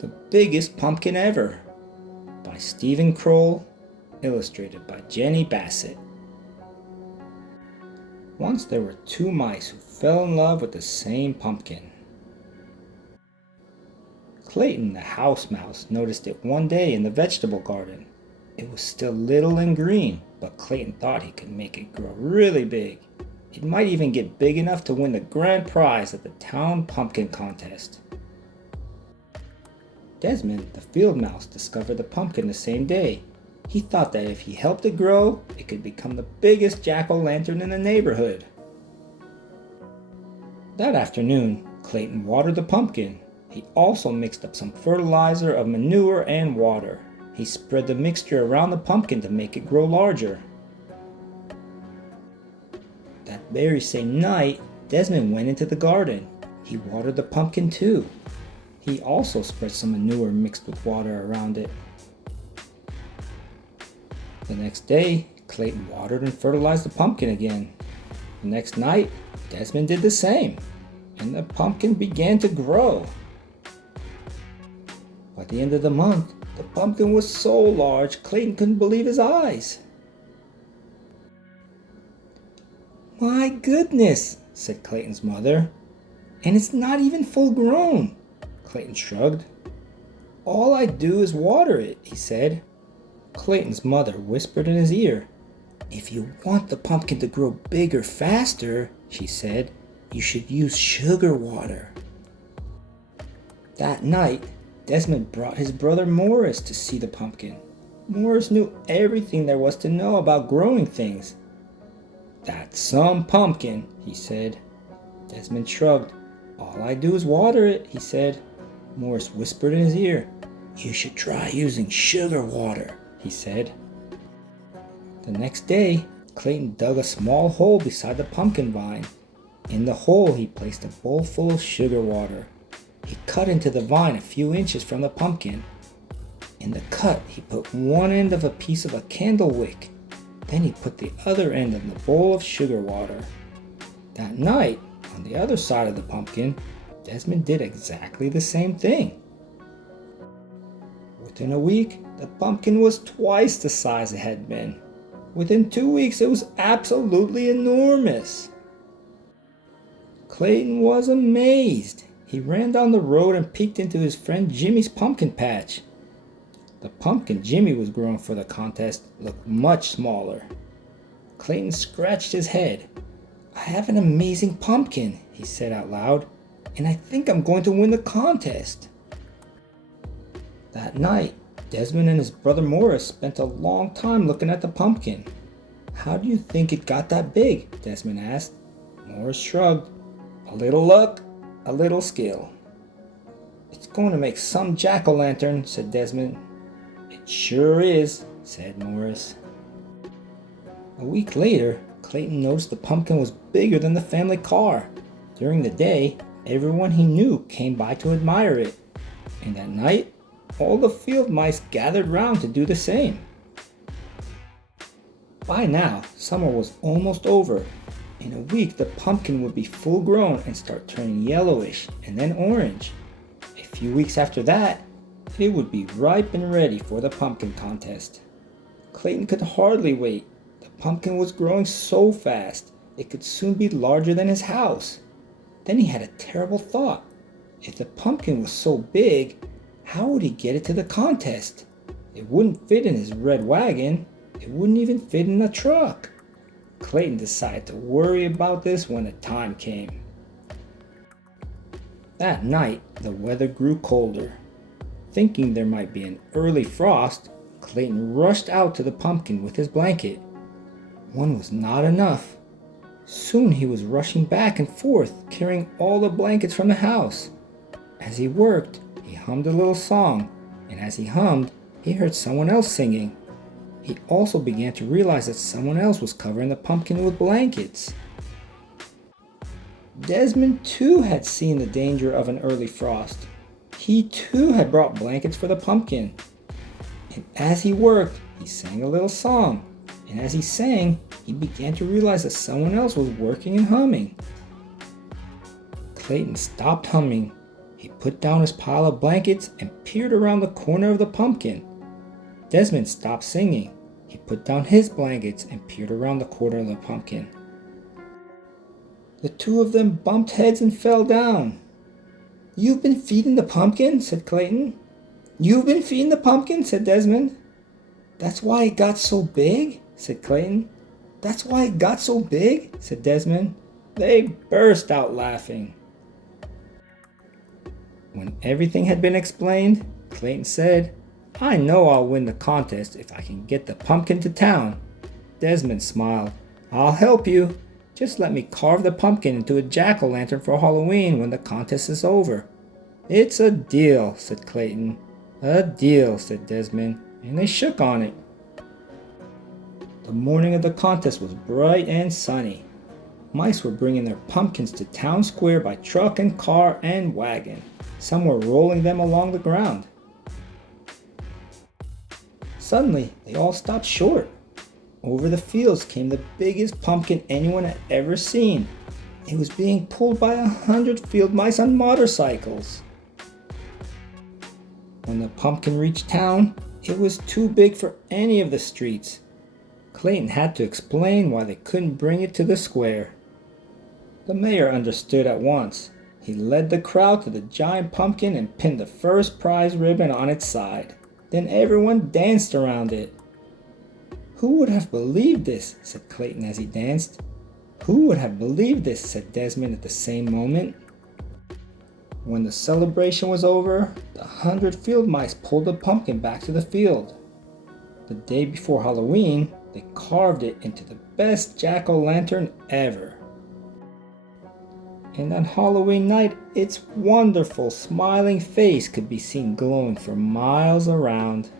The Biggest Pumpkin Ever by Stephen Kroll, illustrated by Jeni Bassett. Once there were two mice who fell in love with the same pumpkin. Clayton the house mouse noticed it one day in the vegetable garden. It was still little and green, but Clayton thought he could make it grow really big. It might even get big enough to win the grand prize at the town pumpkin contest. Desmond, the field mouse, discovered the pumpkin the same day. He thought that if he helped it grow, it could become the biggest jack-o'-lantern in the neighborhood. That afternoon, Clayton watered the pumpkin. He also mixed up some fertilizer of manure and water. He spread the mixture around the pumpkin to make it grow larger. That very same night, Desmond went into the garden. He watered the pumpkin too. He also spread some manure mixed with water around it. The next day, Clayton watered and fertilized the pumpkin again. The next night, Desmond did the same, and the pumpkin began to grow. By the end of the month, the pumpkin was so large, Clayton couldn't believe his eyes. "My goodness," said Clayton's mother, "and it's not even full grown." Clayton shrugged. "All I do is water it," he said. Clayton's mother whispered in his ear. "If you want the pumpkin to grow bigger faster," she said, "you should use sugar water." That night, Desmond brought his brother Morris to see the pumpkin. Morris knew everything there was to know about growing things. "That's some pumpkin," he said. Desmond shrugged. "All I do is water it," he said. Morris whispered in his ear. "You should try using sugar water," he said. The next day, Clayton dug a small hole beside the pumpkin vine. In the hole, he placed a bowl full of sugar water. He cut into the vine a few inches from the pumpkin. In the cut, he put one end of a piece of a candle wick. Then he put the other end in the bowl of sugar water. That night, on the other side of the pumpkin, Desmond did exactly the same thing. Within a week, the pumpkin was twice the size it had been. Within 2 weeks, it was absolutely enormous. Clayton was amazed. He ran down the road and peeked into his friend Jimmy's pumpkin patch. The pumpkin Jimmy was growing for the contest looked much smaller. Clayton scratched his head. "I have an amazing pumpkin," he said out loud, "and I think I'm going to win the contest." That night, Desmond and his brother Morris spent a long time looking at the pumpkin. "How do you think it got that big?" Desmond asked. Morris shrugged. "A little luck, a little skill." "It's going to make some jack-o'-lantern," said Desmond. "It sure is," said Morris. A week later, Clayton noticed the pumpkin was bigger than the family car. During the day, everyone he knew came by to admire it. And at night, all the field mice gathered round to do the same. By now, summer was almost over. In a week, the pumpkin would be full grown and start turning yellowish and then orange. A few weeks after that, it would be ripe and ready for the pumpkin contest. Clayton could hardly wait. The pumpkin was growing so fast, it could soon be larger than his house. Then he had a terrible thought. If the pumpkin was so big, how would he get it to the contest? It wouldn't fit in his red wagon. It wouldn't even fit in a truck. Clayton decided to worry about this when the time came. That night, the weather grew colder. Thinking there might be an early frost, Clayton rushed out to the pumpkin with his blanket. One was not enough. Soon he was rushing back and forth, carrying all the blankets from the house. As he worked, he hummed a little song, and as he hummed, he heard someone else singing. He also began to realize that someone else was covering the pumpkin with blankets. Desmond too had seen the danger of an early frost. He too had brought blankets for the pumpkin. And as he worked, he sang a little song. And as he sang, he began to realize that someone else was working and humming. Clayton stopped humming. He put down his pile of blankets and peered around the corner of the pumpkin. Desmond stopped singing. He put down his blankets and peered around the corner of the pumpkin. The two of them bumped heads and fell down. "You've been feeding the pumpkin?" said Clayton. "You've been feeding the pumpkin?" said Desmond. "That's why it got so big?" said Clayton. "That's why it got so big?" said Desmond. They burst out laughing. When everything had been explained, Clayton said, "I know I'll win the contest if I can get the pumpkin to town." Desmond smiled. "I'll help you. Just let me carve the pumpkin into a jack-o'-lantern for Halloween when the contest is over." "It's a deal," said Clayton. "A deal," said Desmond, and they shook on it. The morning of the contest was bright and sunny. Mice were bringing their pumpkins to town square by truck and car and wagon. Some were rolling them along the ground. Suddenly, they all stopped short. Over the fields came the biggest pumpkin anyone had ever seen. It was being pulled by 100 field mice on motorcycles. When the pumpkin reached town, it was too big for any of the streets. Clayton had to explain why they couldn't bring it to the square. The mayor understood at once. He led the crowd to the giant pumpkin and pinned the first prize ribbon on its side. Then everyone danced around it. "Who would have believed this?" said Clayton as he danced. "Who would have believed this?" said Desmond at the same moment. When the celebration was over, the 100 field mice pulled the pumpkin back to the field. The day before Halloween, they carved it into the best jack-o'-lantern ever. And on Halloween night, its wonderful, smiling face could be seen glowing for miles around.